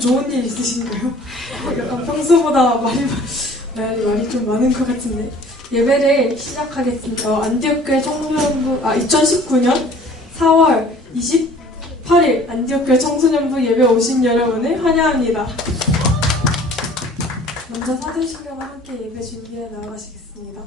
좋은 일 있으신가요? 약간 평소보다 말이 좀 많은 것 같은데. 예배를 시작하겠습니다. 안디옥교회 청소년부 2019년 4월 28일 안디옥교회 청소년부 예배 오신 여러분을 환영합니다. 먼저 사도신경과 함께 예배 준비해 나아가시겠습니다.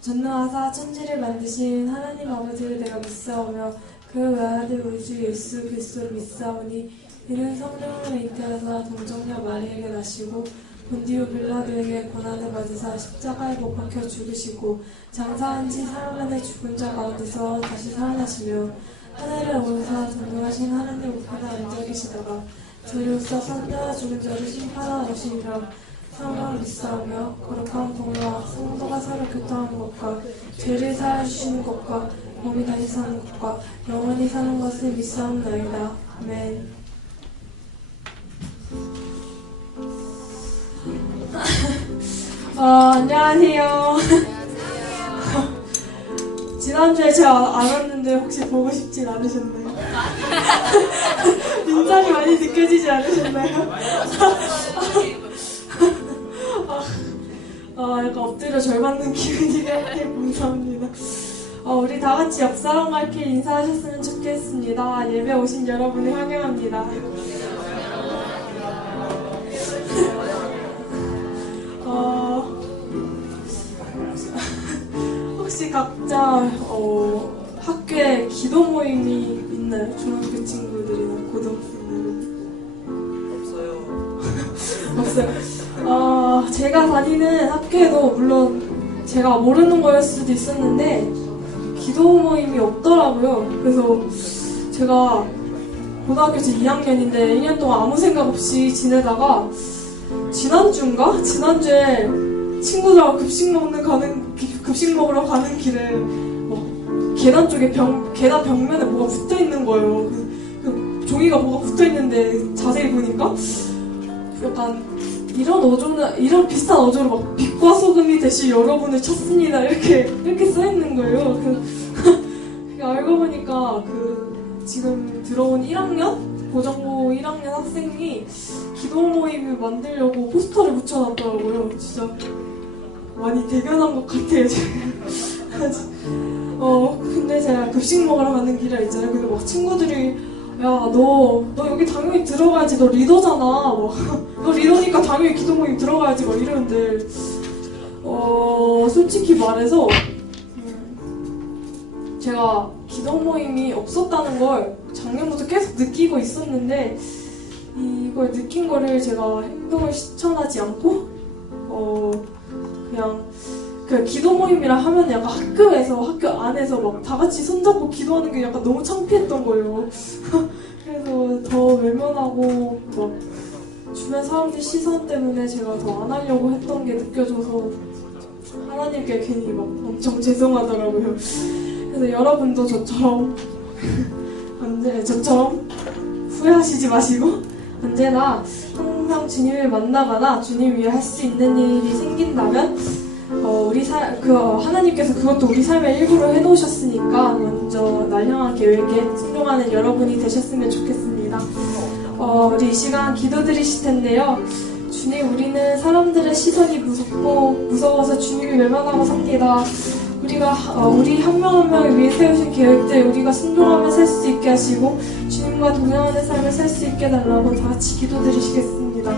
전능하사 천지를 만드신 하나님 아버지를 내가 믿사오며 그 외아들 우리 주 예수 그리스도를 믿사오니 이는 성령으로 잉태하사 동정녀 마리에게 나시고 본디오 빌라도에게 고난을 받으사 십자가에 못 박혀 죽으시고 장사한 지 사흘 만에 죽은 자 가운데서 다시 살아나시며 하늘에 오르사 전능하신 하나님 우편에 앉아 계시다가 저리로서 산자와 죽은 자를 심판하러 오시리라. 성령을 믿사오며 거룩한 공로와 성도가 서로 교통하는 것과 죄를 사하여 주시는 것과 몸이 다시 사는 것과 영원히 사는 것을 믿사옵나이다. 아멘. 안녕하세요. 지난주에 제가 안 왔는데 혹시 보고 싶진 않으셨나요? 민상이 많이 느껴지지 않으셨나요? 약간 엎드려 절받는 기분이긴 한데 감사합니다. 우리 다 같이 옆사람과 함께 인사하셨으면 좋겠습니다. 예배 오신 여러분을 환영합니다. 혹시 각자 학교에 기도 모임이 있나요? 중학교 친구들이나 고등학생들은? 없어요. 제가 다니는 학교에도 물론 제가 모르는 거일 수도 있었는데 기도 모임이 없더라고요. 그래서 제가 고등학교 제 2학년인데 2년 동안 아무 생각 없이 지내다가 지난주에 친구들하고 급식 먹으러 가는 길에 계단 쪽에 계단 벽면에 뭐가 붙어 있는 거예요. 그 종이가 뭐가 붙어 있는데 자세히 보니까 약간 이런 비슷한 어조로 막 빛과 소금이 되실 여러분을 찾습니다 이렇게 써 있는 거예요. 알고 보니까 지금 들어온 1학년 고정고 1학년 학생이 기도 모임을 만들려고 포스터를 붙여놨더라고요. 진짜 많이 대견한 것 같아요. 근데 제가 급식 먹으러 가는 길에 있잖아요. 근데 막 친구들이 야, 너 여기 당연히 들어가야지. 너 리더잖아. 너 리더니까 당연히 기도 모임 들어가야지. 막 이러는데 솔직히 말해서 제가 기도 모임이 없었다는 걸 작년부터 계속 느끼고 있었는데 이걸 느낀 거를 제가 행동을 실천하지 않고 그냥 그 기도 모임이라 하면 약간 학교 안에서 막 다 같이 손잡고 기도하는 게 약간 너무 창피했던 거예요. 그래서 더 외면하고 막 주변 사람들 시선 때문에 제가 더 안 하려고 했던 게 느껴져서 하나님께 괜히 막 엄청 죄송하더라고요. 그래서 여러분도 저처럼 후회하시지 마시고 언제나 항상 주님을 만나거나 주님 위해 할 수 있는 일이 생긴다면 하나님께서 그것도 우리 삶의 일부로 해놓으셨으니까 먼저 날 향한 계획에 순종하는 여러분이 되셨으면 좋겠습니다. 우리 이 시간 기도드리실 텐데요. 주님, 우리는 사람들의 시선이 무서워서 주님을 외면하고 삽니다. 우리 한 명 한 명을 위해 세우신 계획들 우리가 순종하며 살 수 있게 하시고 주님과 동행하는 삶을 살 수 있게 해달라고 다 같이 기도드리시겠습니다.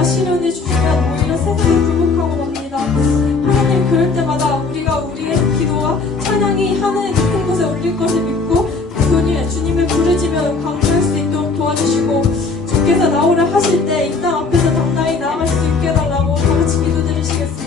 우리가 시련을 주시면 오히려 세상이 굴복하고 맙니다. 하나님, 그럴 때마다 우리가 우리의 기도와 찬양이 하늘의 깊은 곳에 올릴 것을 믿고 그 소리에 주님을 부르짖며 강구할 수 있도록 도와주시고, 주께서 나오라 하실 때 이 땅 앞에서 당당히 나아갈 수 있게 해달라고 다 같이 기도드리시겠습니다.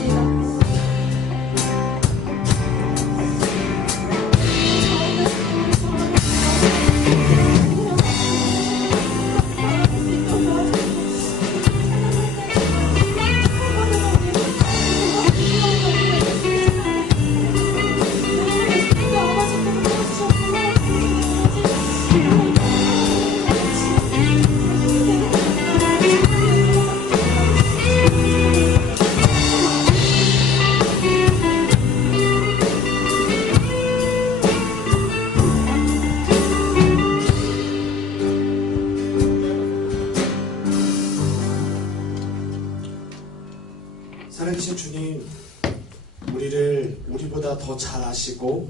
살아계신 주님, 우리를 우리보다 더 잘 아시고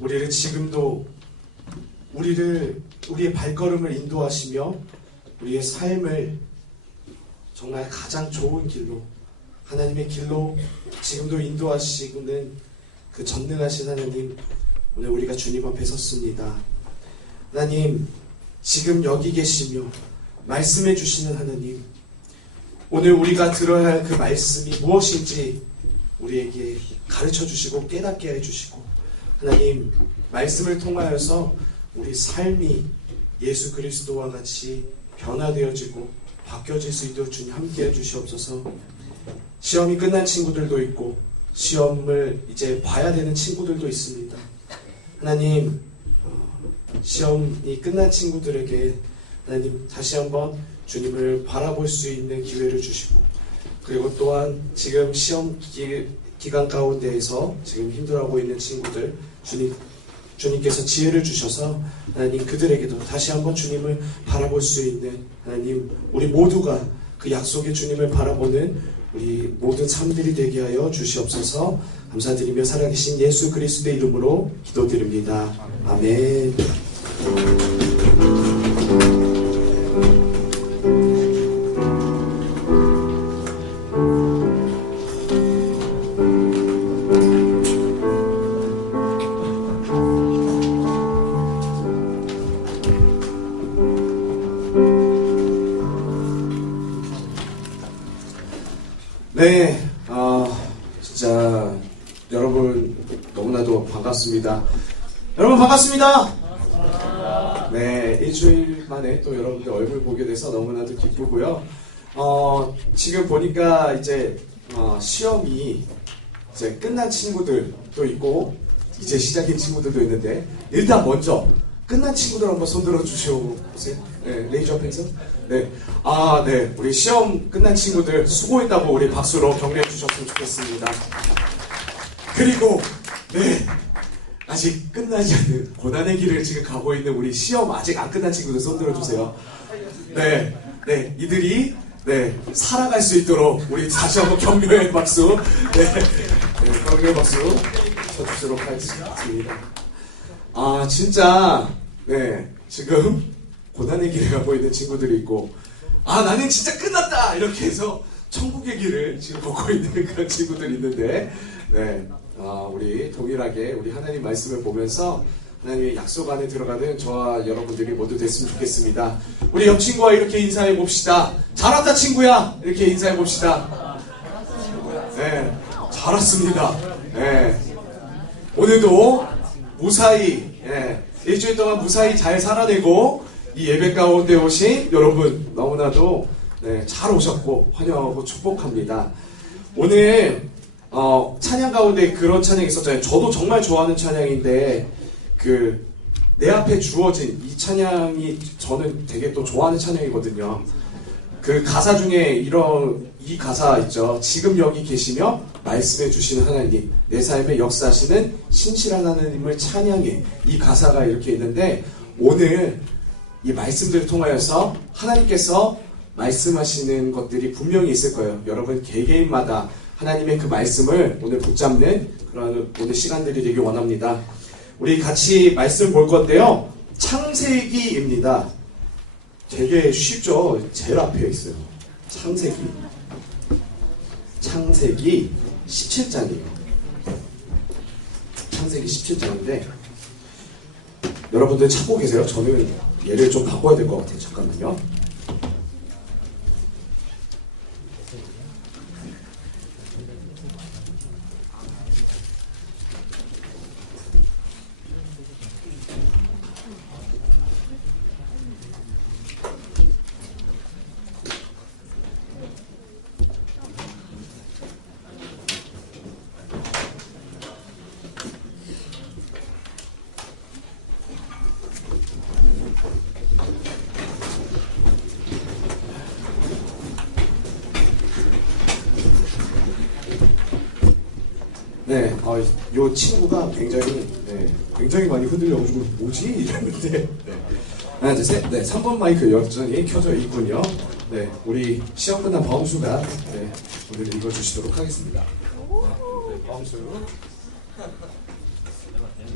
우리를 지금도 우리의 발걸음을 인도하시며 우리의 삶을 정말 가장 좋은 길로, 하나님의 길로 지금도 인도하시는 그 전능하신 하나님, 오늘 우리가 주님 앞에 섰습니다. 하나님, 지금 여기 계시며 말씀해 주시는 하나님, 오늘 우리가 들어야 할 그 말씀이 무엇인지 우리에게 가르쳐 주시고 깨닫게 해주시고, 하나님, 말씀을 통하여서 우리 삶이 예수 그리스도와 같이 변화되어지고 바뀌어질 수 있도록 주님 함께 해주시옵소서. 시험이 끝난 친구들도 있고 시험을 이제 봐야 되는 친구들도 있습니다. 하나님, 시험이 끝난 친구들에게 하나님 다시 한번 주님을 바라볼 수 있는 기회를 주시고, 그리고 또한 지금 시험 기간 가운데에서 지금 힘들어하고 있는 친구들, 주님께서 지혜를 주셔서 하나님 그들에게도 다시 한번 주님을 바라볼 수 있는, 하나님 우리 모두가 그 약속의 주님을 바라보는 우리 모든 삶들이 되게 하여 주시옵소서. 감사드리며 살아계신 예수 그리스도의 이름으로 기도드립니다. 아멘. 네, 진짜 여러분 너무나도 반갑습니다. 여러분 반갑습니다. 네, 일주일 만에 또 여러분들 얼굴 보게 돼서 너무나도 기쁘고요. 지금 보니까 이제 시험이 이제 끝난 친구들도 있고 이제 시작인 친구들도 있는데, 일단 먼저 끝난 친구들 한번 손들어 주시오 보세요. 네, 레이저 펜서. 네. 네. 우리 시험 끝난 친구들 수고했다고 우리 박수로 격려해 주셨으면 좋겠습니다. 그리고, 네. 아직 끝나지 않은 고난의 길을 지금 가고 있는 우리 시험 아직 안 끝난 친구들 손들어 주세요. 네. 네. 이들이, 네. 살아갈 수 있도록 우리 다시 한번 격려의 박수. 네. 네. 격려의 박수 쳐주도록 하겠습니다. 진짜, 네. 지금, 고난의 길을 가고 있는 친구들이 있고, 나는 진짜 끝났다! 이렇게 해서 천국의 길을 지금 걷고 있는 그런 친구들이 있는데, 네, 우리 동일하게 우리 하나님 말씀을 보면서 하나님의 약속 안에 들어가는 저와 여러분들이 모두 됐으면 좋겠습니다. 우리 옆 친구와 이렇게 인사해 봅시다. 잘 왔다 친구야! 이렇게 인사해 봅시다. 네, 잘 왔습니다. 네, 오늘도 무사히, 네, 일주일 동안 무사히 잘 살아내고 이 예배 가운데 오신 여러분 너무나도 잘 오셨고 환영하고 축복합니다. 오늘 찬양 가운데 그런 찬양이 있었잖아요. 저도 정말 좋아하는 찬양인데 내 앞에 주어진 이 찬양이 저는 되게 또 좋아하는 찬양이거든요. 그 가사 중에 이 가사 있죠. 지금 여기 계시며 말씀해 주시는 하나님, 내 삶에 역사하시는 신실한 하나님을 찬양해, 이 가사가 이렇게 있는데, 오늘 이 말씀들을 통하여서 하나님께서 말씀하시는 것들이 분명히 있을 거예요. 여러분 개개인마다 하나님의 그 말씀을 오늘 붙잡는 그런 오늘 시간들이 되길 원합니다. 우리 같이 말씀 볼 건데요. 창세기입니다. 되게 쉽죠? 제일 앞에 있어요. 창세기 17장이에요. 창세기 17장인데 여러분들 찾고 계세요? 저는 얘를 좀 바꿔야 될 것 같아요. 잠깐만요. 네, 요 친구가 굉장히 많이 흔들려가지고 뭐지? 이랬는데 네. 하나, 둘, 셋. 네, 3번 마이크 여전히 켜져 있군요. 네, 우리 시험 끝난 범수가 오늘 읽어주시도록 하겠습니다. 범수.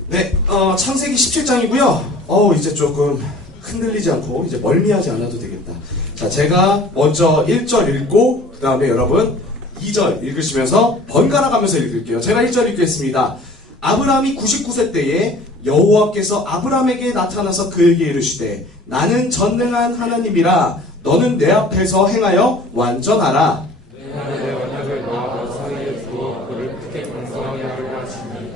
네, 창세기 17장이고요. 이제 조금 흔들리지 않고 이제 멀미하지 않아도 되겠다. 자, 제가 먼저 1절 읽고 그 다음에 여러분 2절 읽으시면서 번갈아 가면서 읽을게요. 제가 1절 읽겠습니다. 아브라함이 99세 때에 여호와께서 아브라함에게 나타나서 그에게 이르시되 나는 전능한 하나님이라 너는 내 앞에서 행하여 완전하라. 내가 내 언약을 너와 너 사이에 두어 그를 크게 강성하게 하려 하시니.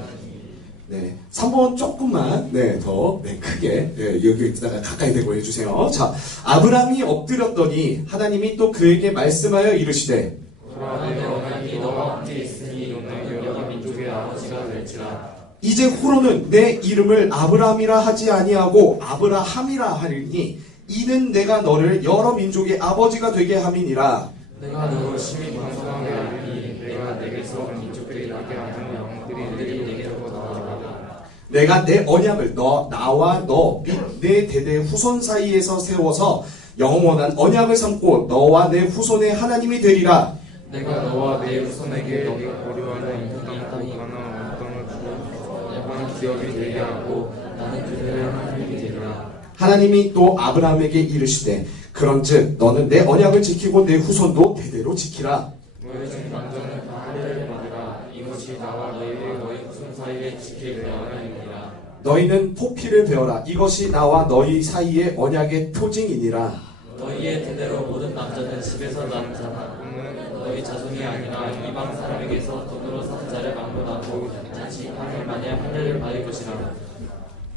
네, 3번 조금만 더 크게 여기다가 가까이 대고 해주세요. 자, 아브라함이 엎드렸더니 하나님이 또 그에게 말씀하여 이르시되 그러나 내 언약이 너와 함께 있으니 너는 여러 민족의 아버지가 될지라. 이제 후로는 내 이름을 아브라함이라 하지 아니하고 아브라함이라 하리니 이는 내가 너를 여러 민족의 아버지가 되게 함이니라. 내가 너를 심히 강성하게 하리니 내가 내게서 민족들이 나게 하는 영들이 내게로 나오리라. 내가 내 언약을 나와 너 및 내 대대 후손 사이에서 세워서 영원한 언약을 삼고 너와 내 후손의 하나님이 되리라. 내가 너와 내 후손에게 너희가 보류하는 이 땅 가나안 땅을 주고 영원한 기업이 되게 하고 나는 그들의 하나님이 되리라. 하나님이 또 아브라함에게 이르시되 그런즉 너는 내 언약을 지키고 내 후손도 대대로 지키라. 너희 중 남자는 다 할례를 받으라. 이것이 나와 너희 후손 사이에 지킬 내 언약이니라. 너희는 포피를 베어라. 이것이 나와 너희 사이의 언약의 표징이니라. 너희의 대대로 모든 남자는 집에서 난 자는 너희 자손이 아니라 이방 사람에게서 돈으로 산 자를 막론하고 자식하면 만약 할례를 받을 것이라.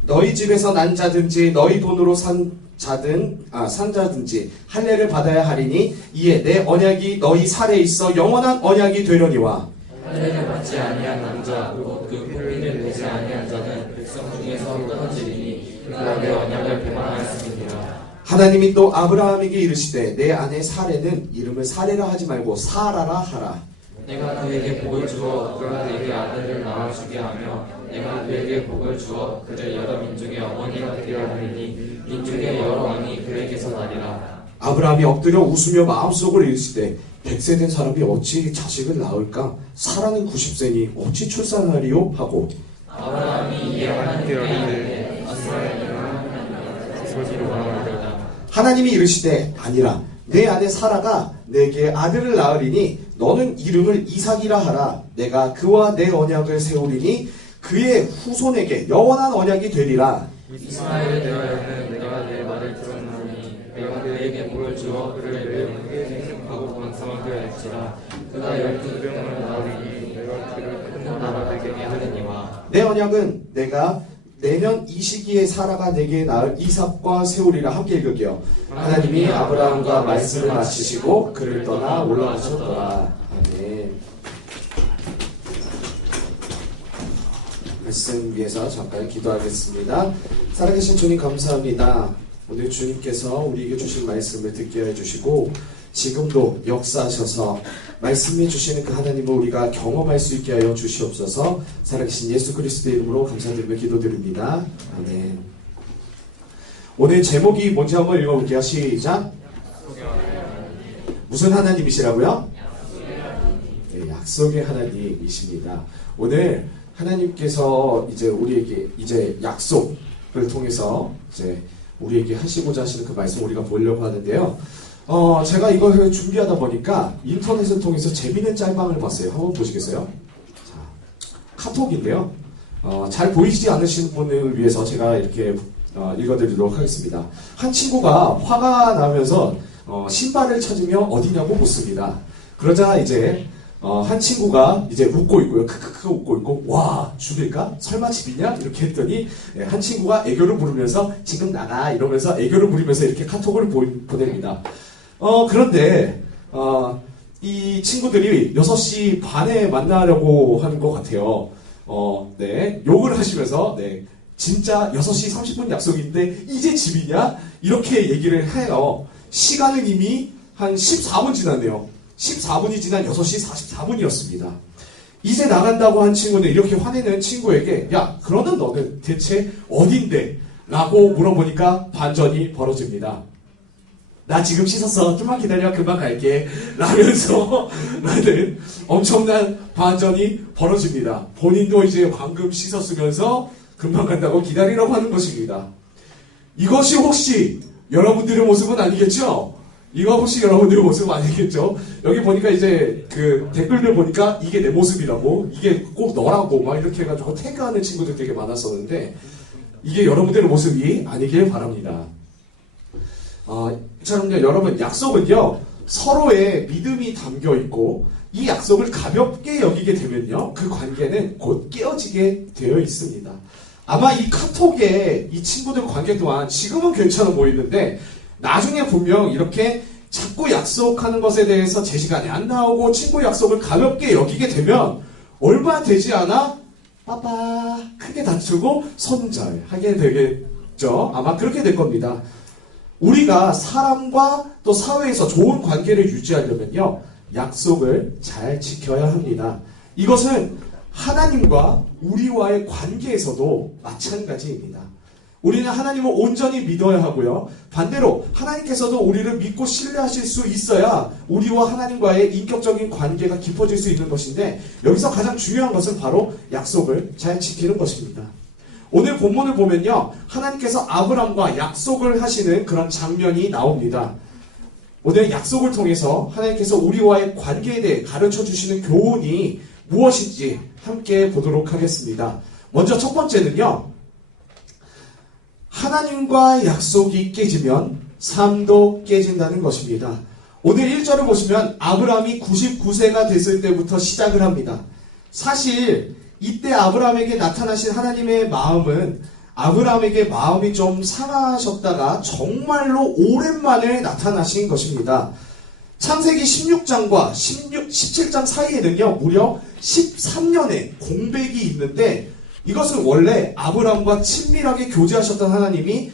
너희 집에서 난 자든지 너희 돈으로 산 자든지 할례를 받아야 하리니 이에 내 언약이 너희 살에 있어 영원한 언약이 되려니와. 할례를 받지 아니한 남자 곧 그 포기를 내지 아니한 자는 백성 중에서 끊어지리니 그가 내 언약을 배반하였음이니라. 하나님이 또 아브라함에게 이르시되 내 아내 사레는 이름을 사레라 하지 말고 사라라 하라. 내가 그에게 복을 주어 그가 내게 아들을 낳아주게 하며 내가 그에게 복을 주어 그를 여러 민족의 어머니가 되게 하리니 민족의 여러 왕이 그에게서 나리라. 아브라함이 엎드려 웃으며 마음속으로 이르시되 100세 된 사람이 어찌 자식을 낳을까? 사라는 90세니 어찌 출산하리요? 하고 아브라함이 이에 하나님께 이르되 아스라엘은 나오리로다. 하나님이 이르시되 아니라 내 아내 사라가 내게 아들을 낳으리니 너는 이름을 이삭이라 하라. 내가 그와 내 언약을 세우리니 그의 후손에게 영원한 언약이 되리라. 이스마엘에 대하여는 내가 내 말을 들었나니 내가 그에게 복을 주어 그를 매우 크게 생육하고 번성하게 할지라. 그가 12명을 낳으리니 내가 그를 큰 나라 되게 하느니와. 내 언약은 내가 내년 이 시기에 사라가 내게 낳을 이삭과 세우리라. 함께 읽을게요. 하나님이 아브라함과 말씀을 마치시고 그를 떠나 올라가셨더라. 아멘. 말씀 위해서 잠깐 기도하겠습니다. 살아계신 주님 감사합니다. 오늘 주님께서 우리에게 주신 말씀을 듣게 해주시고 지금도 역사하셔서 말씀해 주시는 그 하나님을 우리가 경험할 수 있게 하여 주시옵소서. 살아계신 예수 그리스도의 이름으로 감사드리며 기도드립니다. 아멘. 오늘 제목이 뭔지 한번 읽어볼게요. 시작. 무슨 하나님이시라고요? 네, 약속의 하나님이십니다. 오늘 하나님께서 이제 우리에게 이제 약속을 통해서 이제 우리에게 하시고자 하시는 그 말씀 우리가 보려고 하는데요. 제가 이걸 준비하다 보니까 인터넷을 통해서 재밌는 짤방을 봤어요. 한번 보시겠어요? 자, 카톡인데요. 잘 보이지 않으시는 분을 위해서 제가 이렇게 읽어드리도록 하겠습니다. 한 친구가 화가 나면서 신발을 찾으며 어디냐고 묻습니다. 그러자 이제 한 친구가 이제 웃고 있고요. 크크크 웃고 있고, 와, 죽일까? 설마 집이냐? 이렇게 했더니, 한 친구가 애교를 부르면서, 지금 나가! 이러면서 애교를 부리면서 이렇게 카톡을 보냅니다. 그런데, 이 친구들이 6시 반에 만나려고 하는 것 같아요. 네, 욕을 하시면서, 네, 진짜 6시 30분 약속인데, 이제 집이냐? 이렇게 얘기를 해요. 시간은 이미 한 14분 지났네요. 14분이 지난 6시 44분이었습니다. 이제 나간다고 한 친구는 이렇게 화내는 친구에게 야, 그러는 너는 대체 어딘데? 라고 물어보니까 반전이 벌어집니다. 나 지금 씻었어. 좀만 기다려. 금방 갈게. 라면서 나는 엄청난 반전이 벌어집니다. 본인도 이제 방금 씻었으면서 금방 간다고 기다리라고 하는 것입니다. 이것이 혹시 여러분들의 모습은 아니겠죠? 이거 혹시 여러분들의 모습 아니겠죠? 여기 보니까 이제 그 댓글들 보니까 이게 내 모습이라고, 이게 꼭 너라고 막 이렇게 해가지고 태그하는 친구들 되게 많았었는데 이게 여러분들의 모습이 아니길 바랍니다. 처럼요, 여러분, 약속은요 서로의 믿음이 담겨 있고 이 약속을 가볍게 여기게 되면요 그 관계는 곧 깨어지게 되어 있습니다. 아마 이 카톡의 이 친구들 관계 또한 지금은 괜찮아 보이는데 나중에 분명 이렇게 자꾸 약속하는 것에 대해서 제 시간에 안 나오고 친구 약속을 가볍게 여기게 되면 얼마 되지 않아 빠빠 크게 다투고 손절하게 되겠죠. 아마 그렇게 될 겁니다. 우리가 사람과 또 사회에서 좋은 관계를 유지하려면요 약속을 잘 지켜야 합니다. 이것은 하나님과 우리와의 관계에서도 마찬가지입니다. 우리는 하나님을 온전히 믿어야 하고요. 반대로 하나님께서도 우리를 믿고 신뢰하실 수 있어야 우리와 하나님과의 인격적인 관계가 깊어질 수 있는 것인데 여기서 가장 중요한 것은 바로 약속을 잘 지키는 것입니다. 오늘 본문을 보면요. 하나님께서 아브람과 약속을 하시는 그런 장면이 나옵니다. 오늘 약속을 통해서 하나님께서 우리와의 관계에 대해 가르쳐 주시는 교훈이 무엇인지 함께 보도록 하겠습니다. 먼저 첫 번째는요. 하나님과 약속이 깨지면 삶도 깨진다는 것입니다. 오늘 1절을 보시면 아브라함이 99세가 됐을 때부터 시작을 합니다. 사실 이때 아브라함에게 나타나신 하나님의 마음은 아브라함에게 마음이 좀 상하셨다가 정말로 오랜만에 나타나신 것입니다. 창세기 16장과 17장 사이에는요 무려 13년의 공백이 있는데 이것은 원래 아브라함과 친밀하게 교제하셨던 하나님이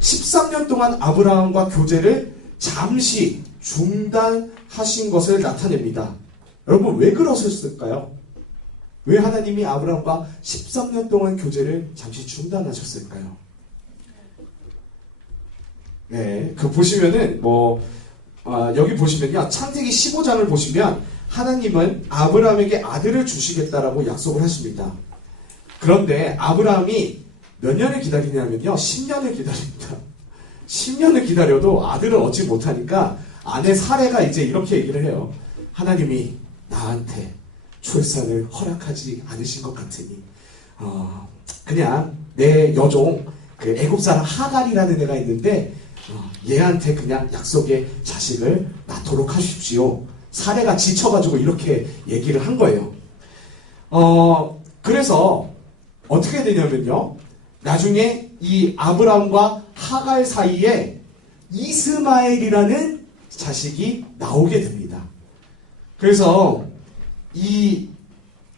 13년 동안 아브라함과 교제를 잠시 중단하신 것을 나타냅니다. 여러분 왜 그러셨을까요? 왜 하나님이 아브라함과 13년 동안 교제를 잠시 중단하셨을까요? 네, 그 보시면은 여기 보시면요 창세기 15장을 보시면 하나님은 아브라함에게 아들을 주시겠다라고 약속을 하십니다. 그런데 아브라함이 몇 년을 기다리냐면요 10년을 기다립니다. 10년을 기다려도 아들을 얻지 못하니까 아내 사레가 이제 이렇게 얘기를 해요. 하나님이 나한테 출산을 허락하지 않으신 것 같으니 그냥 내 여종 그 애굽 사람 하갈이라는 애가 있는데 얘한테 그냥 약속의 자식을 낳도록 하십시오. 사례가 지쳐가지고 이렇게 얘기를 한 거예요. 그래서 어떻게 되냐면요. 나중에 이 아브라함과 하갈 사이에 이스마엘이라는 자식이 나오게 됩니다. 그래서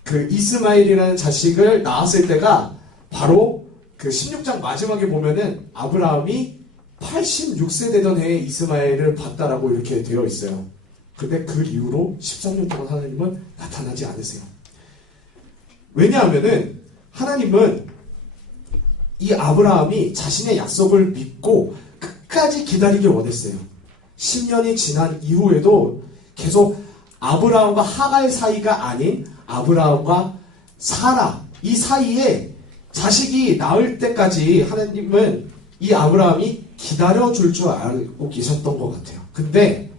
그 이스마엘이라는 자식을 낳았을 때가 바로 그 16장 마지막에 보면은 아브라함이 86세 되던 해에 이스마엘을 봤다라고 이렇게 되어 있어요. 근데 그 이후로 13년 동안 하나님은 나타나지 않으세요. 왜냐하면은 하나님은 이 아브라함이 자신의 약속을 믿고 끝까지 기다리길 원했어요. 10년이 지난 이후에도 계속 아브라함과 하갈 사이가 아닌 아브라함과 사라 이 사이에 자식이 나을 때까지 하나님은 이 아브라함이 기다려줄 줄 알고 계셨던 것 같아요. 근데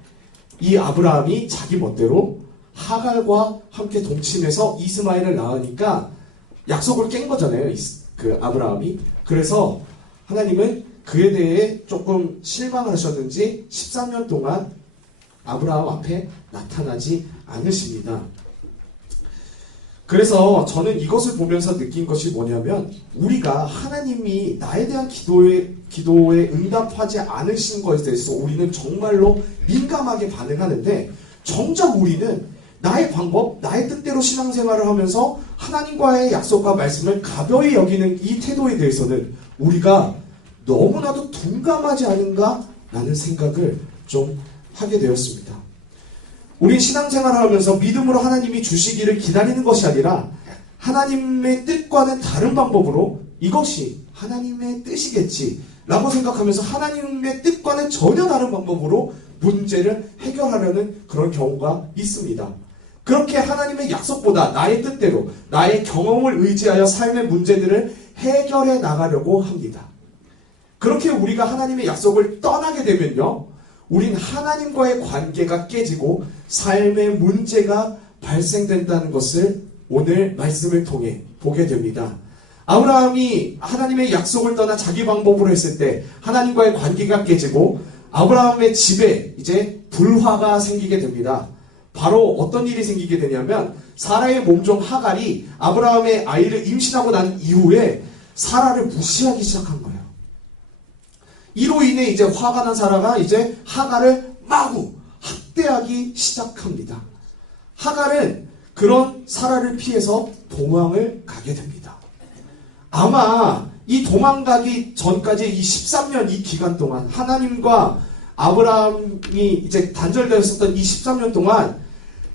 이 아브라함이 자기 멋대로 하갈과 함께 동침해서 이스마엘을 낳으니까 약속을 깬 거잖아요. 그 아브라함이. 그래서 하나님은 그에 대해 조금 실망을 하셨는지 13년 동안 아브라함 앞에 나타나지 않으십니다. 그래서 저는 이것을 보면서 느낀 것이 뭐냐면 우리가 하나님이 나에 대한 기도에 응답하지 않으신 것에 대해서 우리는 정말로 민감하게 반응하는데 정작 우리는 나의 방법, 나의 뜻대로 신앙생활을 하면서 하나님과의 약속과 말씀을 가벼이 여기는 이 태도에 대해서는 우리가 너무나도 둔감하지 않은가? 라는 생각을 좀 하게 되었습니다. 우린 신앙생활을 하면서 믿음으로 하나님이 주시기를 기다리는 것이 아니라 하나님의 뜻과는 다른 방법으로 이것이 하나님의 뜻이겠지 라고 생각하면서 하나님의 뜻과는 전혀 다른 방법으로 문제를 해결하려는 그런 경우가 있습니다. 그렇게 하나님의 약속보다 나의 뜻대로 나의 경험을 의지하여 삶의 문제들을 해결해 나가려고 합니다. 그렇게 우리가 하나님의 약속을 떠나게 되면요, 우린 하나님과의 관계가 깨지고 삶의 문제가 발생된다는 것을 오늘 말씀을 통해 보게 됩니다. 아브라함이 하나님의 약속을 떠나 자기 방법으로 했을 때 하나님과의 관계가 깨지고 아브라함의 집에 이제 불화가 생기게 됩니다. 바로 어떤 일이 생기게 되냐면 사라의 몸종 하갈이 아브라함의 아이를 임신하고 난 이후에 사라를 무시하기 시작한 거예요. 이로 인해 이제 화가 난 사라가 이제 하갈을 마구 학대하기 시작합니다. 하갈은 그런 사라를 피해서 도망을 가게 됩니다. 아마 이 도망가기 전까지 이 13년 이 기간 동안 하나님과 아브라함이 이제 단절되었었던 이 13년 동안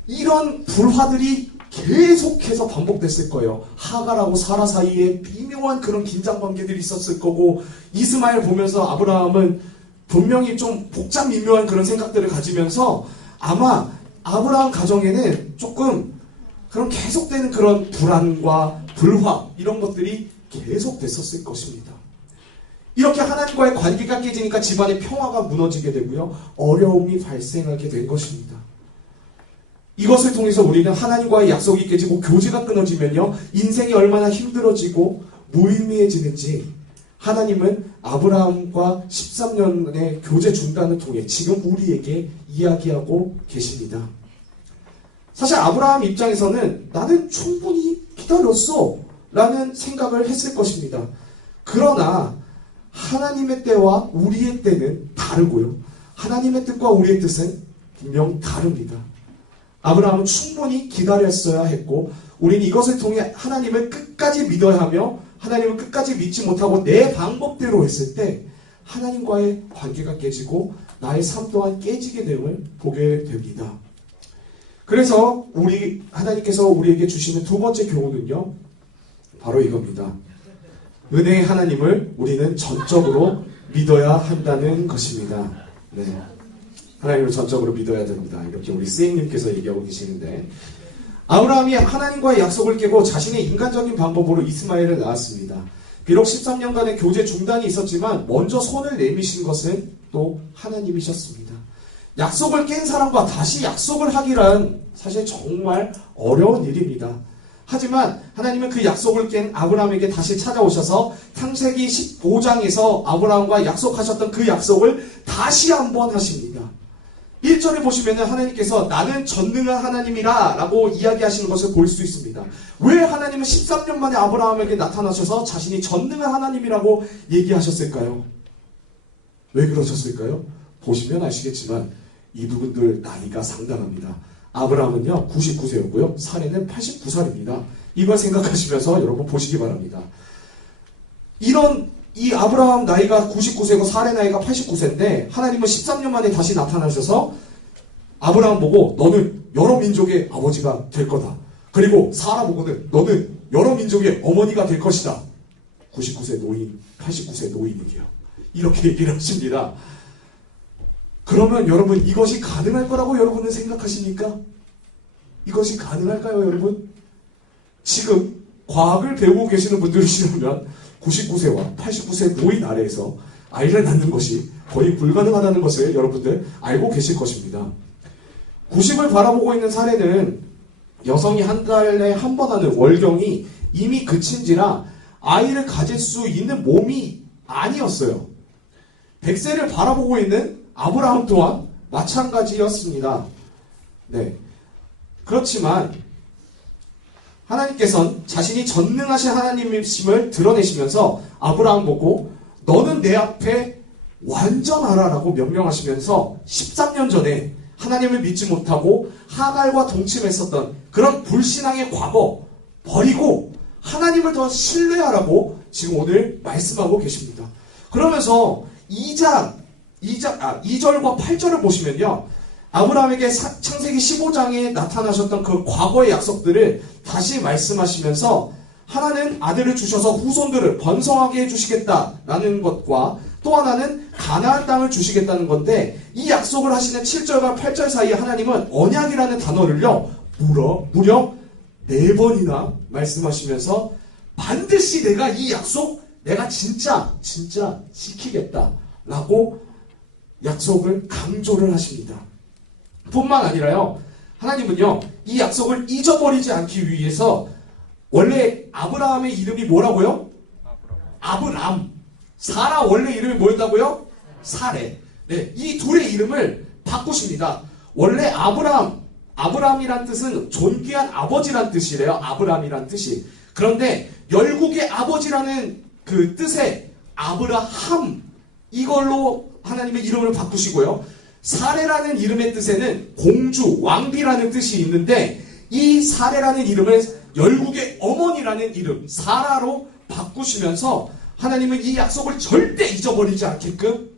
이런 불화들이 계속해서 반복됐을 거예요. 하갈하고 사라 사이에 미묘한 그런 긴장 관계들이 있었을 거고 이스마엘 보면서 아브라함은 분명히 좀 복잡 미묘한 그런 생각들을 가지면서 아마 아브라함 가정에는 조금 그런 계속되는 그런 불안과 불화 이런 것들이 계속됐었을 것입니다. 이렇게 하나님과의 관계가 깨지니까 집안의 평화가 무너지게 되고요. 어려움이 발생하게 된 것입니다. 이것을 통해서 우리는 하나님과의 약속이 깨지고 교제가 끊어지면요. 인생이 얼마나 힘들어지고 무의미해지는지 하나님은 아브라함과 13년의 교제 중단을 통해 지금 우리에게 이야기하고 계십니다. 사실 아브라함 입장에서는 나는 충분히 기다렸어 라는 생각을 했을 것입니다. 그러나 하나님의 때와 우리의 때는 다르고요. 하나님의 뜻과 우리의 뜻은 분명 다릅니다. 아브라함은 충분히 기다렸어야 했고 우리는 이것을 통해 하나님을 끝까지 믿어야 하며 하나님을 끝까지 믿지 못하고 내 방법대로 했을 때 하나님과의 관계가 깨지고 나의 삶 또한 깨지게 됨을 보게 됩니다. 그래서 하나님께서 우리에게 주시는 두 번째 교훈은요. 바로 이겁니다. 은혜의 하나님을 우리는 전적으로 믿어야 한다는 것입니다. 네. 하나님을 전적으로 믿어야 됩니다. 이렇게 우리 스님께서 얘기하고 계시는데 아브라함이 하나님과의 약속을 깨고 자신의 인간적인 방법으로 이스마엘을 낳았습니다. 비록 13년간의 교제 중단이 있었지만 먼저 손을 내미신 것은 또 하나님이셨습니다. 약속을 깬 사람과 다시 약속을 하기란 사실 정말 어려운 일입니다. 하지만 하나님은 그 약속을 깬 아브라함에게 다시 찾아오셔서 창세기 15장에서 아브라함과 약속하셨던 그 약속을 다시 한번 하십니다. 1절에 보시면 하나님께서 나는 전능한 하나님이라 라고 이야기하시는 것을 볼 수 있습니다. 왜 하나님은 13년 만에 아브라함에게 나타나셔서 자신이 전능한 하나님이라고 얘기하셨을까요? 왜 그러셨을까요? 보시면 아시겠지만 이분들 나이가 상당합니다. 아브라함은요 99세였고요. 사례는 89살입니다. 이걸 생각하시면서 여러분 보시기 바랍니다. 이 아브라함 나이가 99세고 사례 나이가 89세인데 하나님은 13년 만에 다시 나타나셔서 아브라함 보고 너는 여러 민족의 아버지가 될 거다. 그리고 사라 보고는 너는 여러 민족의 어머니가 될 것이다. 99세 노인, 89세 노인이게요. 이렇게 얘기를 하십니다. 그러면 여러분 이것이 가능할 거라고 여러분은 생각하십니까? 이것이 가능할까요, 여러분? 지금 과학을 배우고 계시는 분들이시라면 99세와 89세 노인 아래에서 아이를 낳는 것이 거의 불가능하다는 것을 여러분들 알고 계실 것입니다. 90을 바라보고 있는 사례는 여성이 한 달에 한 번 하는 월경이 이미 그친지라 아이를 가질 수 있는 몸이 아니었어요. 100세를 바라보고 있는 아브라함 또한 마찬가지였습니다. 네. 그렇지만 하나님께서는 자신이 전능하신 하나님이심을 드러내시면서 아브라함 보고 너는 내 앞에 완전하라라고 명령하시면서 13년 전에 하나님을 믿지 못하고 하갈과 동침했었던 그런 불신앙의 과거 버리고 하나님을 더 신뢰하라고 지금 오늘 말씀하고 계십니다. 그러면서 2절과 8절을 보시면요. 아브라함에게 창세기 15장에 나타나셨던 그 과거의 약속들을 다시 말씀하시면서 하나는 아들을 주셔서 후손들을 번성하게 해주시겠다라는 것과 또 하나는 가나안 땅을 주시겠다는 건데 이 약속을 하시는 7절과 8절 사이에 하나님은 언약이라는 단어를요 무려 4번이나 말씀하시면서 반드시 내가 이 약속 내가 진짜 지키겠다라고 약속을 강조를 하십니다. 뿐만 아니라요 하나님은요 이 약속을 잊어버리지 않기 위해서 원래 아브라함의 이름이 뭐라고요? 아브람. 사라 원래 이름이 뭐였다고요? 사레. 네, 이 둘의 이름을 바꾸십니다. 원래 아브라함이란 뜻은 존귀한 아버지란 뜻이래요. 아브라함이란 뜻이. 그런데 열국의 아버지라는 그 뜻의 아브라함 이걸로 하나님의 이름을 바꾸시고요. 사레라는 이름의 뜻에는 공주, 왕비라는 뜻이 있는데 이 사레라는 이름을 열국의 어머니라는 이름 사라로 바꾸시면서 하나님은 이 약속을 절대 잊어버리지 않게끔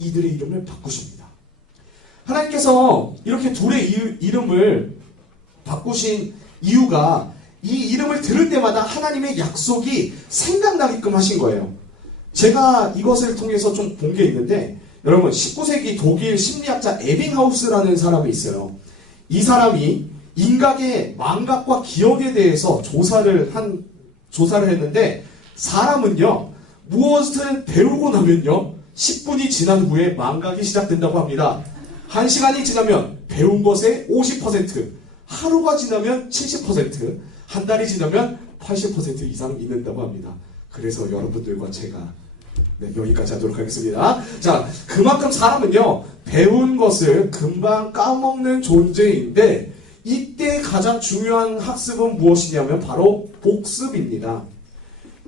이들의 이름을 바꾸십니다. 하나님께서 이렇게 둘의 이름을 바꾸신 이유가 이 이름을 들을 때마다 하나님의 약속이 생각나게끔 하신 거예요. 제가 이것을 통해서 좀 본 게 있는데 여러분 19세기 독일 심리학자 에빙하우스라는 사람이 있어요. 이 사람이 인각의 망각과 기억에 대해서 조사를 했는데 사람은요 무엇을 배우고 나면요 10분이 지난 후에 망각이 시작된다고 합니다. 1시간이 지나면 배운 것의 50%, 하루가 지나면 70%, 한 달이 지나면 80% 이상 잊는다고 합니다. 그래서 여러분들과 제가 여기까지 하도록 하겠습니다. 자, 그만큼 사람은요 배운 것을 금방 까먹는 존재인데 이때 가장 중요한 학습은 무엇이냐면 바로 복습입니다.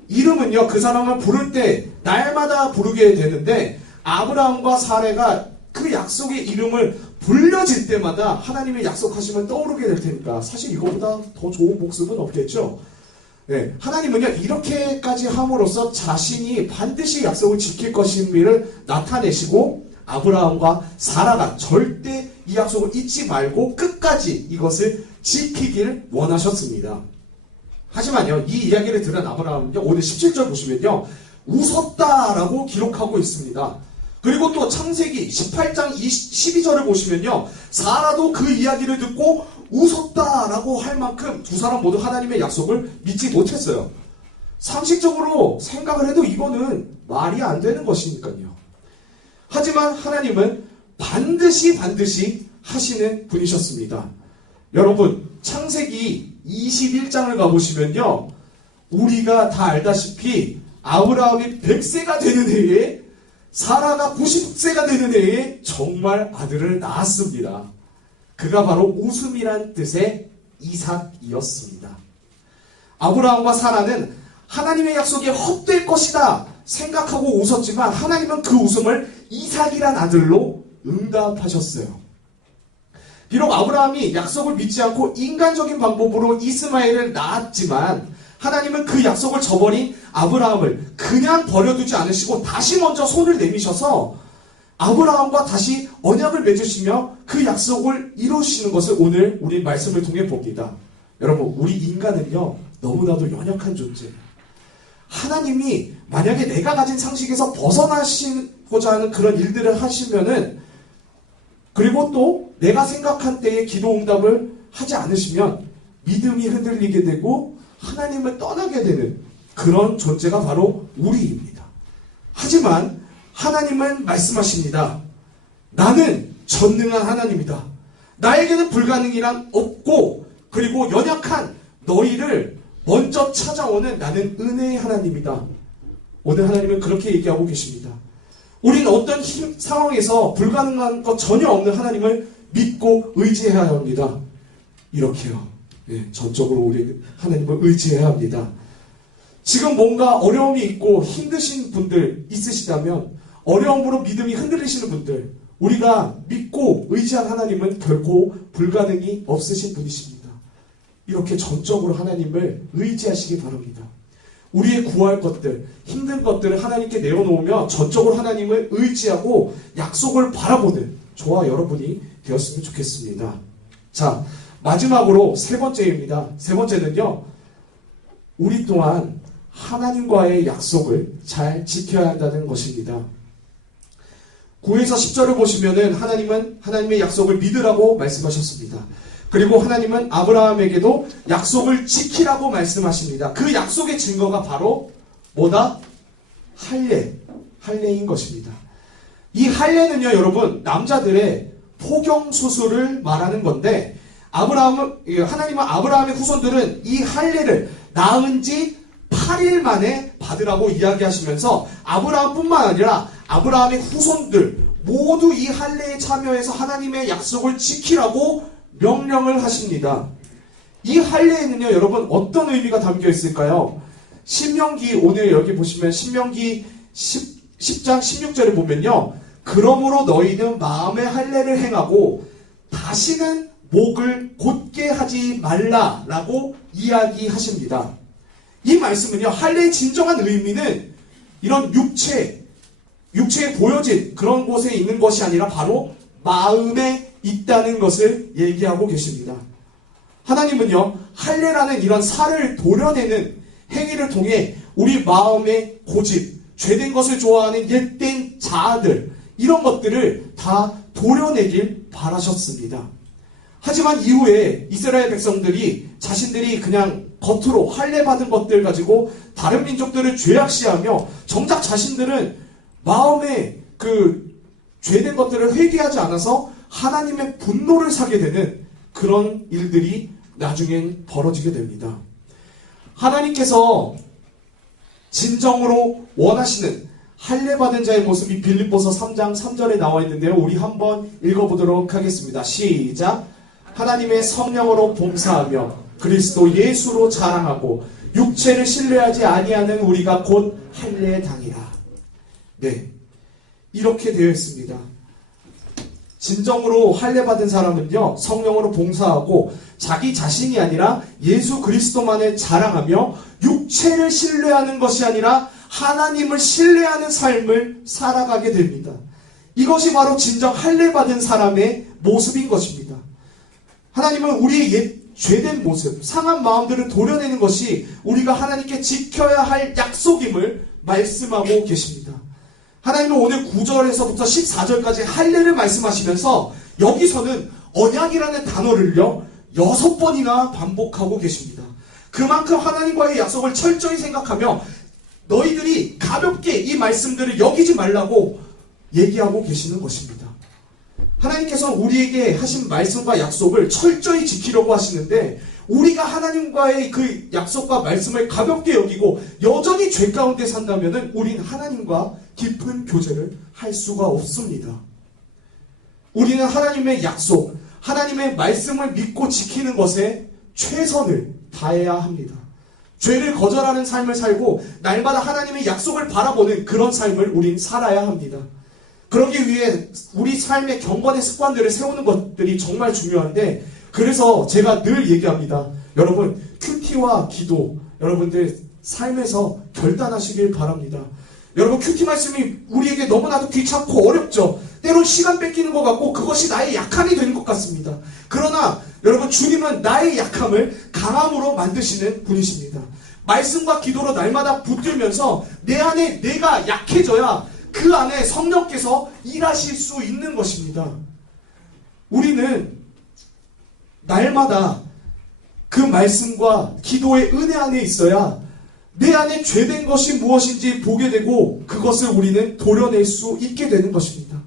이름은요 그 사람을 부를 때 날마다 부르게 되는데 아브라함과 사레가 그 약속의 이름을 불려질 때마다 하나님의 약속하심을 떠오르게 될 테니까 사실 이거보다 더 좋은 복습은 없겠죠. 네, 하나님은요 이렇게까지 함으로써 자신이 반드시 약속을 지킬 것임을 나타내시고 아브라함과 사라가 절대 이 약속을 잊지 말고 끝까지 이것을 지키길 원하셨습니다. 하지만요 이 이야기를 들은 아브라함은요 오늘 17절 보시면요 웃었다라고 기록하고 있습니다. 그리고 또 창세기 18장 12절을 보시면요 사라도 그 이야기를 듣고 웃었다라고 할 만큼 두 사람 모두 하나님의 약속을 믿지 못했어요. 상식적으로 생각을 해도 이거는 말이 안 되는 것이니까요. 하지만 하나님은 반드시 하시는 분이셨습니다. 여러분 창세기 21장을 가보시면요 우리가 다 알다시피 아브라함이 100세가 되는 해에 사라가 90세가 되는 해에 정말 아들을 낳았습니다. 그가 바로 웃음이란 뜻의 이삭이었습니다. 아브라함과 사라는 하나님의 약속이 헛될 것이다 생각하고 웃었지만 하나님은 그 웃음을 이삭이란 아들로 응답하셨어요. 비록 아브라함이 약속을 믿지 않고 인간적인 방법으로 이스마엘을 낳았지만 하나님은 그 약속을 저버린 아브라함을 그냥 버려두지 않으시고 다시 먼저 손을 내미셔서 아브라함과 다시 언약을 맺으시며 그 약속을 이루시는 것을 오늘 우리 말씀을 통해 봅니다. 여러분 우리 인간은요 너무나도 연약한 존재예요. 하나님이 만약에 내가 가진 상식에서 벗어나시고자 하는 그런 일들을 하시면은 그리고 또 내가 생각한 때에 기도 응답을 하지 않으시면 믿음이 흔들리게 되고 하나님을 떠나게 되는 그런 존재가 바로 우리입니다. 하지만 하나님은 말씀하십니다. 나는 전능한 하나님이다. 나에게는 불가능이란 없고, 그리고 연약한 너희를 먼저 찾아오는 나는 은혜의 하나님이다. 오늘 하나님은 그렇게 얘기하고 계십니다. 우리는 어떤 상황에서 불가능한 것 전혀 없는 하나님을 믿고 의지해야 합니다. 이렇게요. 전적으로 우리 하나님을 의지해야 합니다. 지금 뭔가 어려움이 있고 힘드신 분들 있으시다면, 어려움으로 믿음이 흔들리시는 분들, 우리가 믿고 의지한 하나님은 결코 불가능이 없으신 분이십니다. 이렇게 전적으로 하나님을 의지하시기 바랍니다. 우리의 구할 것들, 힘든 것들을 하나님께 내어놓으며 전적으로 하나님을 의지하고 약속을 바라보는 저와 여러분이 되었으면 좋겠습니다. 자, 마지막으로 세 번째입니다. 세 번째는요, 우리 또한 하나님과의 약속을 잘 지켜야 한다는 것입니다. 9에서 10절을 보시면은 하나님은 하나님의 약속을 믿으라고 말씀하셨습니다. 그리고 하나님은 아브라함에게도 약속을 지키라고 말씀하십니다. 그 약속의 증거가 바로 뭐다? 할례인 것입니다. 이 할례는요, 여러분, 남자들의 포경수술을 말하는 건데, 하나님은 아브라함의 후손들은 이 할례를 낳은 지 8일 만에 받으라고 이야기하시면서 아브라함뿐만 아니라 아브라함의 후손들 모두 이 할례에 참여해서 하나님의 약속을 지키라고 명령을 하십니다. 이 할례에는요, 여러분, 어떤 의미가 담겨 있을까요? 신명기, 오늘 여기 보시면 신명기 10장 16절에 보면요, 그러므로 너희는 마음의 할례를 행하고 다시는 목을 곧게 하지 말라라고 이야기하십니다. 이 말씀은요, 할례의 진정한 의미는 이런 육체에 보여진 그런 곳에 있는 것이 아니라 바로 마음에 있다는 것을 얘기하고 계십니다. 하나님은요, 할례라는 이런 살을 도려내는 행위를 통해 우리 마음의 고집, 죄된 것을 좋아하는 옛된 자아들, 이런 것들을 다 도려내길 바라셨습니다. 하지만 이후에 이스라엘 백성들이 자신들이 그냥 겉으로 할례 받은 것들 가지고 다른 민족들을 죄악시하며 정작 자신들은 마음에 그 죄된 것들을 회개하지 않아서 하나님의 분노를 사게 되는 그런 일들이 나중엔 벌어지게 됩니다. 하나님께서 진정으로 원하시는 할례 받은 자의 모습이 빌립보서 3장 3절에 나와 있는데요. 우리 한번 읽어보도록 하겠습니다. 시작. 하나님의 성령으로 봉사하며 그리스도 예수로 자랑하고 육체를 신뢰하지 아니하는 우리가 곧 할례 당이라. 네, 이렇게 되어 있습니다. 진정으로 할례 받은 사람은요, 성령으로 봉사하고 자기 자신이 아니라 예수 그리스도만을 자랑하며 육체를 신뢰하는 것이 아니라 하나님을 신뢰하는 삶을 살아가게 됩니다. 이것이 바로 진정 할례 받은 사람의 모습인 것입니다. 하나님은 우리의 옛 죄된 모습, 상한 마음들을 도려내는 것이 우리가 하나님께 지켜야 할 약속임을 말씀하고 계십니다. 하나님은 오늘 9절에서부터 14절까지 할례를 말씀하시면서 여기서는 언약이라는 단어를요 6번이나 반복하고 계십니다. 그만큼 하나님과의 약속을 철저히 생각하며 너희들이 가볍게 이 말씀들을 여기지 말라고 얘기하고 계시는 것입니다. 하나님께서 우리에게 하신 말씀과 약속을 철저히 지키려고 하시는데, 우리가 하나님과의 그 약속과 말씀을 가볍게 여기고 여전히 죄 가운데 산다면 우린 하나님과 깊은 교제를 할 수가 없습니다. 우리는 하나님의 약속, 하나님의 말씀을 믿고 지키는 것에 최선을 다해야 합니다. 죄를 거절하는 삶을 살고 날마다 하나님의 약속을 바라보는 그런 삶을 우린 살아야 합니다. 그러기 위해 우리 삶의 경건의 습관들을 세우는 것들이 정말 중요한데, 그래서 제가 늘 얘기합니다. 여러분, 큐티와 기도, 여러분들 삶에서 결단하시길 바랍니다. 여러분, 큐티 말씀이 우리에게 너무나도 귀찮고 어렵죠. 때론 시간 뺏기는 것 같고 그것이 나의 약함이 되는 것 같습니다. 그러나 여러분, 주님은 나의 약함을 강함으로 만드시는 분이십니다. 말씀과 기도로 날마다 붙들면서 내 안에 내가 약해져야 그 안에 성령께서 일하실 수 있는 것입니다. 우리는 날마다 그 말씀과 기도의 은혜 안에 있어야 내 안에 죄된 것이 무엇인지 보게 되고 그것을 우리는 도려낼 수 있게 되는 것입니다.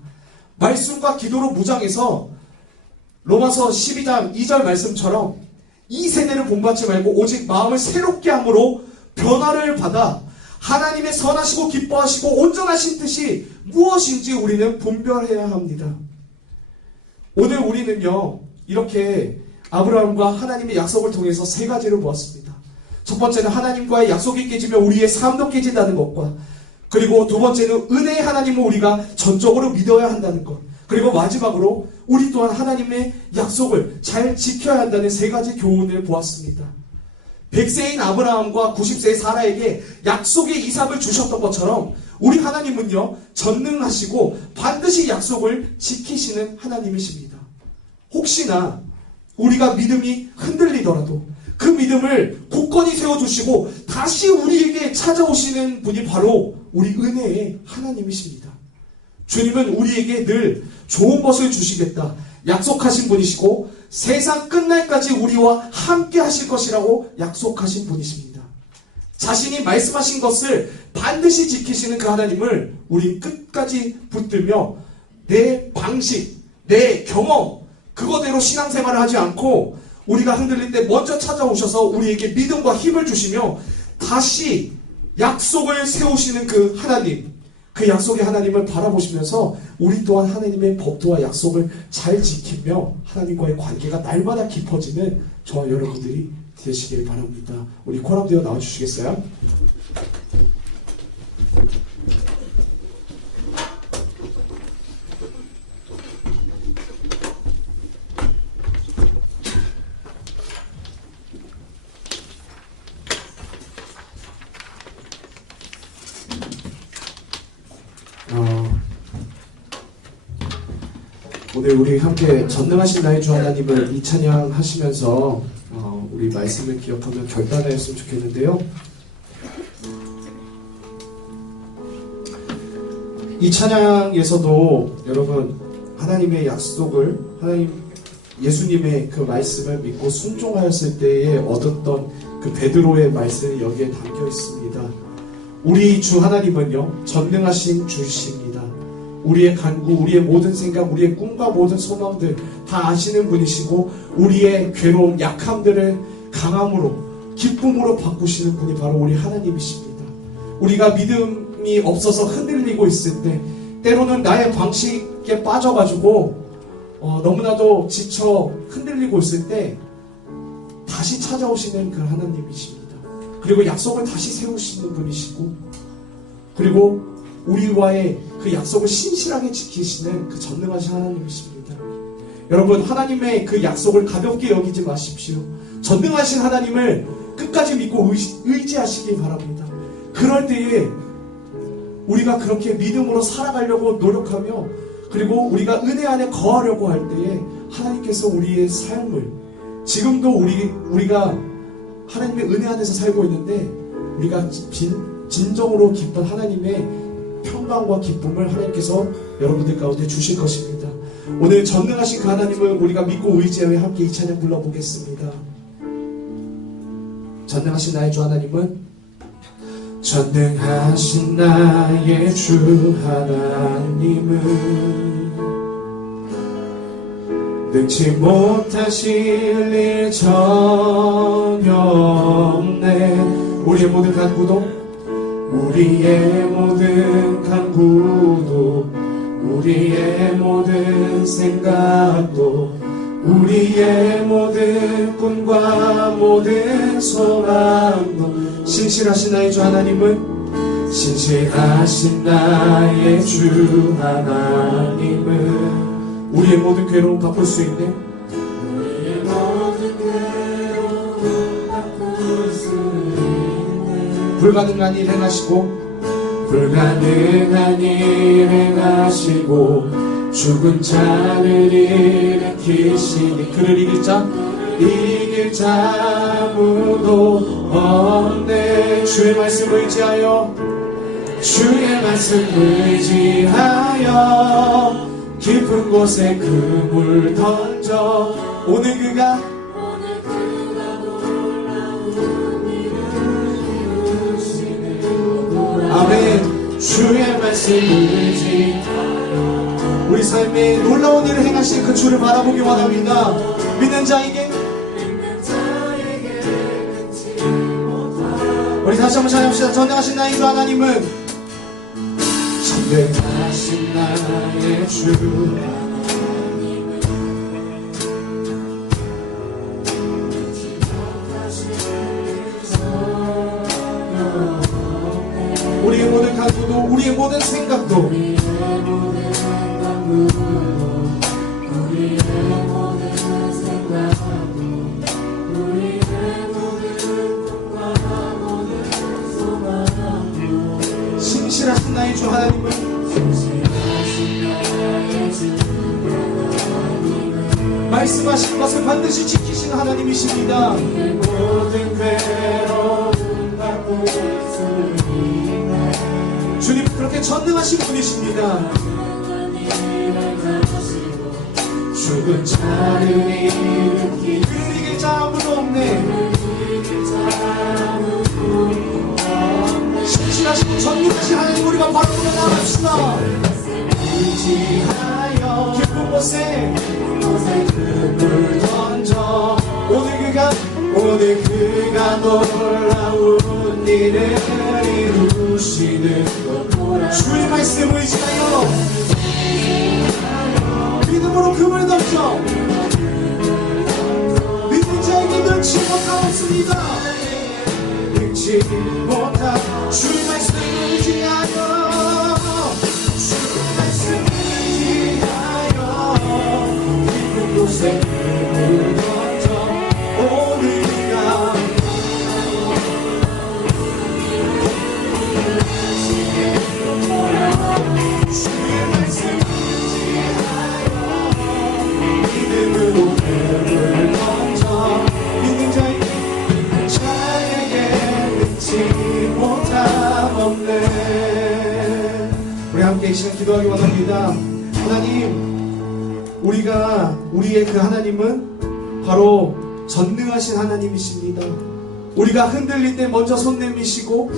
말씀과 기도로 무장해서 로마서 12장 2절 말씀처럼 이 세대를 본받지 말고 오직 마음을 새롭게 함으로 변화를 받아 하나님의 선하시고 기뻐하시고 온전하신 뜻이 무엇인지 우리는 분별해야 합니다. 오늘 우리는요, 이렇게 아브라함과 하나님의 약속을 통해서 세 가지를 보았습니다. 첫 번째는 하나님과의 약속이 깨지면 우리의 삶도 깨진다는 것과, 그리고 두 번째는 은혜의 하나님을 우리가 전적으로 믿어야 한다는 것, 그리고 마지막으로 우리 또한 하나님의 약속을 잘 지켜야 한다는 세 가지 교훈을 보았습니다. 100세인 아브라함과 90세의 사라에게 약속의 이삭을 주셨던 것처럼 우리 하나님은요, 전능하시고 반드시 약속을 지키시는 하나님이십니다. 혹시나 우리가 믿음이 흔들리더라도 그 믿음을 굳건히 세워주시고 다시 우리에게 찾아오시는 분이 바로 우리 은혜의 하나님이십니다. 주님은 우리에게 늘 좋은 것을 주시겠다 약속하신 분이시고 세상 끝날까지 우리와 함께 하실 것이라고 약속하신 분이십니다. 자신이 말씀하신 것을 반드시 지키시는 그 하나님을 우리 끝까지 붙들며 내 방식, 내 경험, 그거대로 신앙생활을 하지 않고 우리가 흔들릴 때 먼저 찾아오셔서 우리에게 믿음과 힘을 주시며 다시 약속을 세우시는 그 하나님, 그 약속의 하나님을 바라보시면서 우리 또한 하나님의 법도와 약속을 잘 지키며 하나님과의 관계가 날마다 깊어지는 저와 여러분들이 되시길 바랍니다. 우리 코람되어 나와주시겠어요? 오늘 우리 함께 전능하신 나의 주 하나님을 이 찬양 하시면서 우리 말씀을 기억하며 결단하였으면 좋겠는데요. 이 찬양에서도 여러분 하나님의 약속을, 하나님 예수님의 그 말씀을 믿고 순종하였을 때에 얻었던 그 베드로의 말씀이 여기에 담겨 있습니다. 우리 주 하나님은요, 전능하신 주이십니다. 우리의 간구, 우리의 모든 생각, 우리의 꿈과 모든 소망들 다 아시는 분이시고 우리의 괴로움, 약함들을 강함으로, 기쁨으로 바꾸시는 분이 바로 우리 하나님이십니다. 우리가 믿음이 없어서 흔들리고 있을 때, 때로는 나의 방식에 빠져가지고 너무나도 지쳐 흔들리고 있을 때 다시 찾아오시는 그 하나님이십니다. 그리고 약속을 다시 세우시는 분이시고, 그리고 우리와의 그 약속을 신실하게 지키시는 그 전능하신 하나님이십니다. 여러분, 하나님의 그 약속을 가볍게 여기지 마십시오. 전능하신 하나님을 끝까지 믿고 의지하시기 바랍니다. 그럴 때에 우리가 그렇게 믿음으로 살아가려고 노력하며, 그리고 우리가 은혜 안에 거하려고 할 때에 하나님께서 우리의 삶을, 지금도 우리가 하나님의 은혜 안에서 살고 있는데 우리가 진정으로 기쁜 하나님의 평강과 기쁨을 하나님께서 여러분들 가운데 주실 것입니다. 오늘 전능하신 그 하나님을 우리가 믿고 의지하며 함께 이 찬양 불러보겠습니다. 전능하신 나의 주 하나님은, 전능하신 나의 주 하나님은 능치 못하실 일 전혀 없네. 우리의 모든 간구도, 우리의 모든 간구도, 우리의 모든 생각도, 우리의 모든 꿈과 모든 소망도, 신실하신 나의 주 하나님은, 신실하신 나의 주 하나님은 우리의 모든 괴로움 바꿀 수 있네. 우리의 모든 괴로움 바꿀 수 있네. 불가능한 일 행하시고, 불가능한 일 행하시고, 죽은 자를 일으키시니, 그를 이길 자 아무도 없네. 주의 말씀 의지하여, 주의 말씀 의지하여 깊은 곳에 그물 던져. 오늘 그가 놀라운 일을 말씀을 지 우리 삶에 놀라운 일을 행하신 그 주를 바라보기 원합니다. 믿는 자에게 우리 다시 한번 찬양합시다. 전능하신 나의 주 하나님은 전능하신 나의 주 우리의 모든 각오도 우리의 모든 생각도 신실하신 나의 주 하나님은 말씀하신 것을 반드시 지키시는 하나님이십니다. 모든 괴로움 받고 주님 그렇게 전능하신 분이십니다. 죽은 자를 일으키 그를 이길 자 아무도 없네. 신실하시고 전능하신 하나님 우리가 바로 나갑시다. 의지하여 깊은 곳에 금을 던져 오늘 그가 놀라운 일을 이루시는 주의 말씀 의지하여 믿음으로 금을 던져 믿는 자에게 능치 못함 없습니다. 능치 못함 주의 말씀 의지하여 주의 말씀 의지하여 깊은 곳에 금을 던져 오늘 그가 주의 말씀 믿음으로 금을 던져 믿는 자에게 능치 못함 없네. 우리 함께 이 시간 기도하기 원합니다. 하나님 우리의 그 하나님은 바로 전능하신 하나님이십니다. 우리가 흔들릴 때 먼저 손 내미시고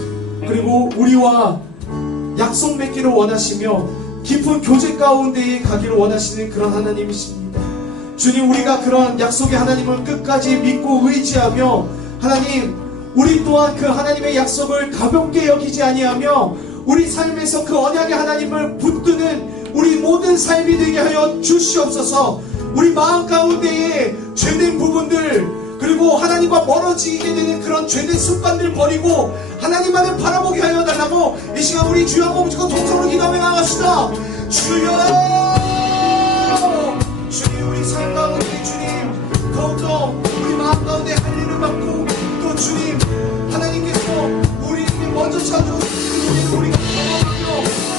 그리고 우리와 약속 맺기를 원하시며 깊은 교제 가운데에 가기를 원하시는 그런 하나님이십니다. 주님 우리가 그런 약속의 하나님을 끝까지 믿고 의지하며 하나님 우리 또한 그 하나님의 약속을 가볍게 여기지 아니하며 우리 삶에서 그 언약의 하나님을 붙드는 우리 모든 삶이 되게 하여 주시옵소서. 우리 마음 가운데에 죄된 부분들 그리고 하나님과 멀어지게 되는 그런 죄된 습관들 버리고 하나님만을 바라보게 하여 달라고 이 시간 우리 주여 한번 붙이고 동성으로 기도하며 나갑시다. 주여 주님 우리 삶 가운데 주님 더욱더 우리 마음 가운데 할례를 받고 또 주님 하나님께서 우리에게 먼저 찾아오신 그 우리가 경험하며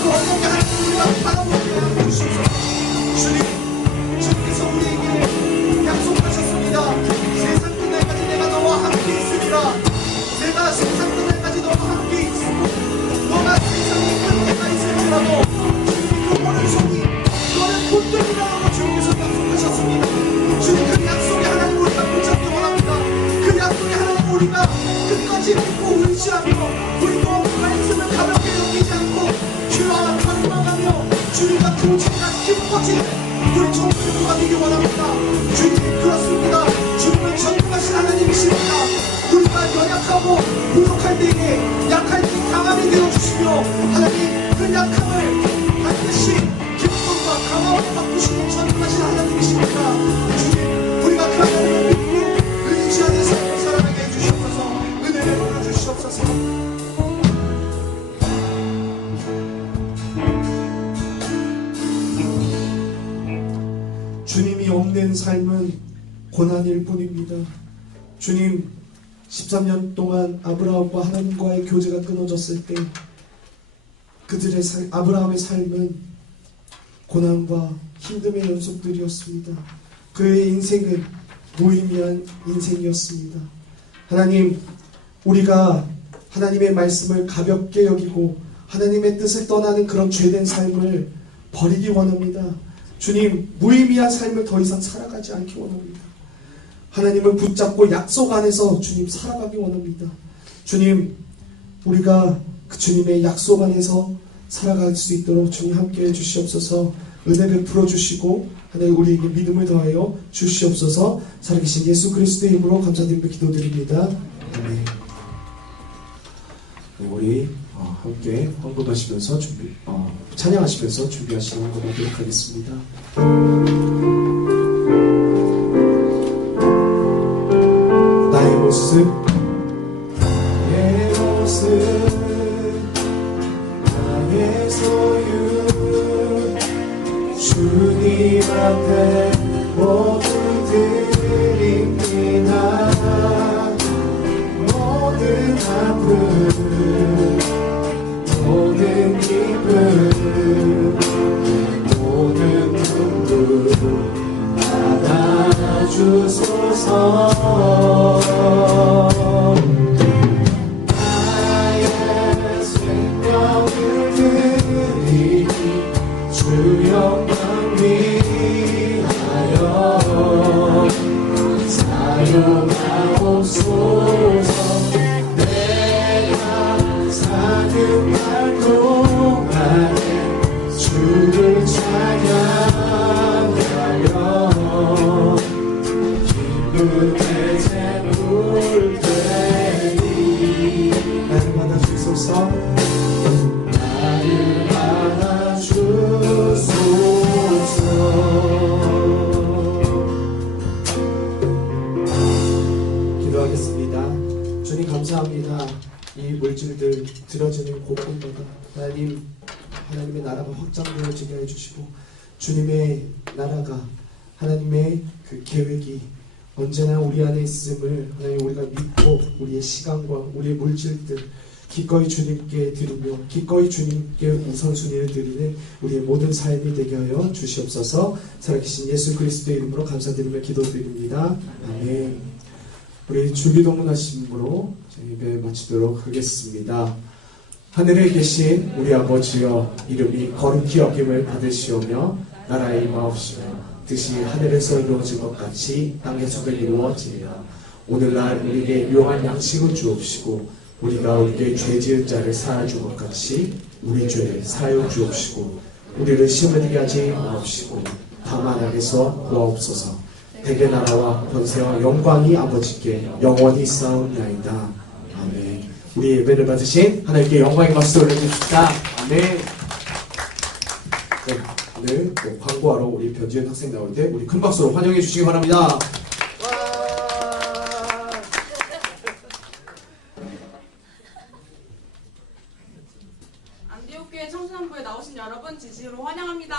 그 언약의 하나님을 우리가 바라보게 하여 주시옵소서. 주님께서 우리에게 약속하셨습니다. 세상 끝날까지 내가 너와 함께 있으리라. 내가 세상 끝날까지 너와 함께 있으고 너가 세상의 끝에가 있을지라도 주님 그 오른손이 너를 붙들리라고 주님께서 약속하셨습니다. 주님 그 약속의 하나님 우리가 붙잡기 원합니다. 그 약속의 하나님 우리가 끝까지 믿고 의지하며 우리도 말씀을 가볍게 여기지 않고 주와 갈망하며 주님과 교제가 깊어지는 우리 청소년과 되기 원합니다. 주님 그렇습니다. 주님은 전능하신 하나님이십니다. 우리가 연약하고 부족할 때에 약할 때 강함이 되어주시며 하나님 그 약함을 반드시 기쁨과 강함으로 바꾸시는 전능하신 하나님이십니다. 주님 우리가 그 하나님을 믿고 의지하는 삶을 살아가게 해주시옵소서. 은혜를 보여주시옵소서. 주님이 없는 삶은 고난일 뿐입니다. 주님 13년 동안 아브라함과 하나님과의 교제가 끊어졌을 때 그들의 아브라함의 삶은 고난과 힘듦의 연속들이었습니다. 그의 인생은 무의미한 인생이었습니다. 하나님 우리가 하나님의 말씀을 가볍게 여기고 하나님의 뜻을 떠나는 그런 죄된 삶을 버리기 원합니다. 주님 무의미한 삶을 더 이상 살아가지 않기 원합니다. 하나님을 붙잡고 약속 안에서 주님 살아가기 원합니다. 주님 우리가 그 주님의 약속 안에서 살아갈 수 있도록 주님 함께해 주시옵소서. 은혜 베풀어 주시고 하나님 우리에게 믿음을 더하여 주시옵소서. 살아계신 예수 그리스도의 이름으로 감사드리며 기도드립니다. 아멘. 네, 우리 함께 헌금하시면서 찬양하시면서 준비하시는 것 보도록 하겠습니다. 나의 모습 나의 소유 주님 앞에 모두 드립니다. 모든 아픔 모든 기쁨 모든 눈물 받아주소서. 나의 생명을 드리니 주 영광 위하여 사용하옵소서. 내가 사는 날 동안에 주를 찬양하며 기쁨의 재물 되니 나를 받아주소서. 나를 받아주소서. 기도하겠습니다. 주님 감사합니다. 이 물질들 들어지는 곳곳마다 하나님의 나라가 확장되어지게 해주시고 주님의 나라가 하나님의 그 계획이 언제나 우리 안에 있음을 하나님 우리가 믿고 우리의 시간과 우리의 물질들 기꺼이 주님께 드리며 기꺼이 주님께 우선순위를 드리는 우리의 모든 삶이 되게 하여 주시옵소서. 살아계신 예수 그리스도의 이름으로 감사드리며 기도드립니다. 아멘. 우리 주기도문 하심으로 예배 마치도록 하겠습니다. 하늘에 계신 우리 아버지여, 이름이 거룩히 여김을 받으시오며 나라의 임하옵시며 뜻이 하늘에서 이루어진 것 같이 땅에서도 이루어지리라. 오늘날 우리에게 유용한 양식을 주옵시고 우리가 우리에게 죄 지은 자를 사하여 준 것 같이 우리 죄를 사하여 주옵시고 우리를 시험에 하지 마옵시고 다만 악에서 구하옵소서. 대개 나라와 권세와 영광이 아버지께 영원히 있사옵나이다. 아멘. 우리 예배를 받으신 하나님께 영광의 박수 올려주십시다. 아멘. 네, 오늘 또 광고하러 우리 변지현 학생 나올 때 우리 큰 박수로 환영해 주시기 바랍니다. 안디옥교회 청소년부에 나오신 여러분 진심으로 환영합니다.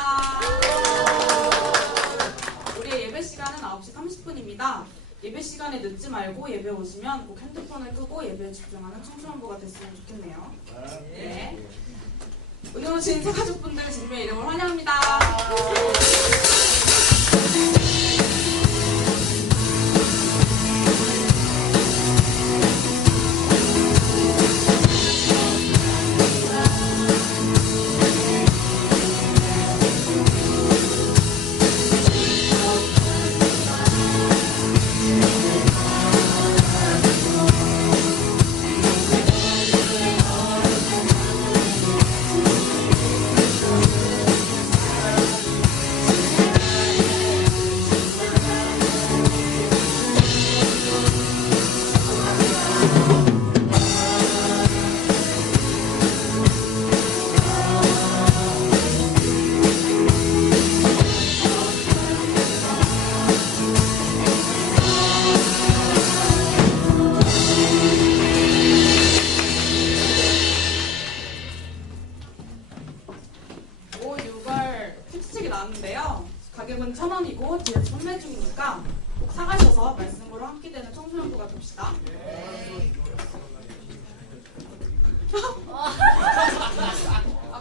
우리의 예배 시간은 9시 30분입니다. 예배 시간에 늦지 말고 예배 오시면 꼭 핸드폰을 끄고 예배에 집중하는 청소년부가 됐으면 좋겠네요. 네. 오늘 오신 새가족분들 주님의 이름으로 환영합니다. 가격은 1,000원이고 뒤에 판매 중이니까 꼭 사가셔서 말씀으로 함께 되는 청소년부가 됩시다.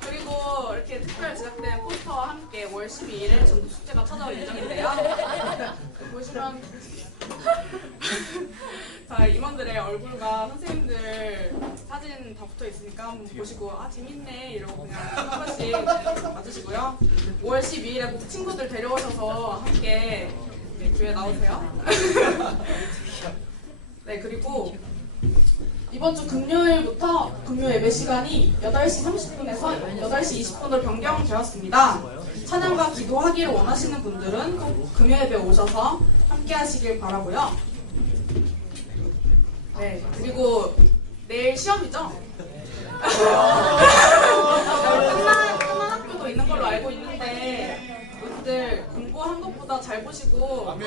그리고 이렇게 특별 제작된 포스터와 함께 월 12일에 전도 숙제가 찾아올 예정인데요. 보시면 자, 임원들의 얼굴과 선생님들 사진 다 붙어 있으니까 한번 보시고 재밌네 이러고 그냥 한 번씩 봐주시고요. 5월 12일에 꼭 친구들 데려오셔서 함께 교회 나오세요. 네, 그리고 이번 주 금요일부터 금요 예배 시간이 8시 30분에서 8시 20분으로 변경되었습니다. 찬양과 기도하기를 원하시는 분들은 꼭 금요 예배 오셔서 함께 하시길 바라고요. 네, 그리고 내일 시험이죠? 끝난 학교도 있는 걸로 알고 있는데 여러분들 공부한 것보다 잘 보시고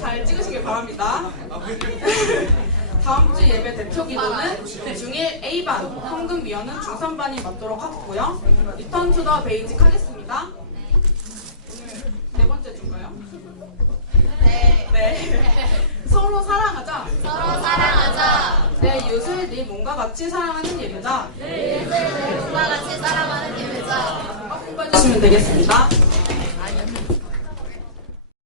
잘 찍으시길 바랍니다. 다음 주 예배 대표 기도는 중1 A반, 헌금위원은 중3반이 맡도록 하고요. 리턴 투 더 베이직 하겠습니다. 네 번째 주인가요? 네. 서로 사랑하자. 서로 사랑하자. 내 이웃을 네 몸과 같이 사랑하는 예배자. 내 이웃을 내 몸과 같이 사랑하는 예배자. 공부해 주시면 되겠습니다.